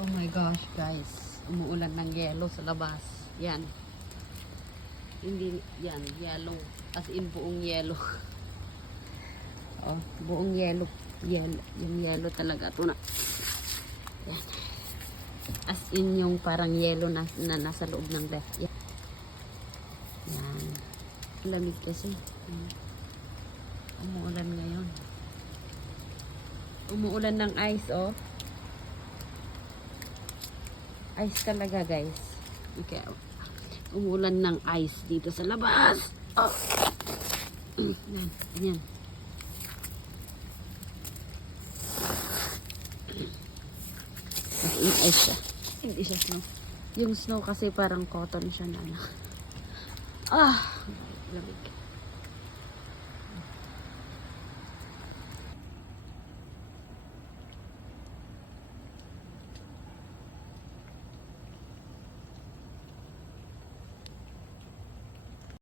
Oh my gosh, guys. Umuulan ng yelo sa labas. Yan. Hindi, yan, yellow. As in, buong yelo. oh, buong yelo. Yelo. Yung yelo talaga. Ito na. Yan. As in, yung parang yelo na, na nasa loob ng ref. Yan. Yan. Lamig kasi. Yan. Umuulan ngayon. Umuulan ng ice, oh. Ice talaga, guys. Okay. Umuulan ng ice dito sa labas. Oh. Yan, yan. As in ice siya. Hindi siya snow. Yung snow kasi parang cotton siya na. Ah, lamig.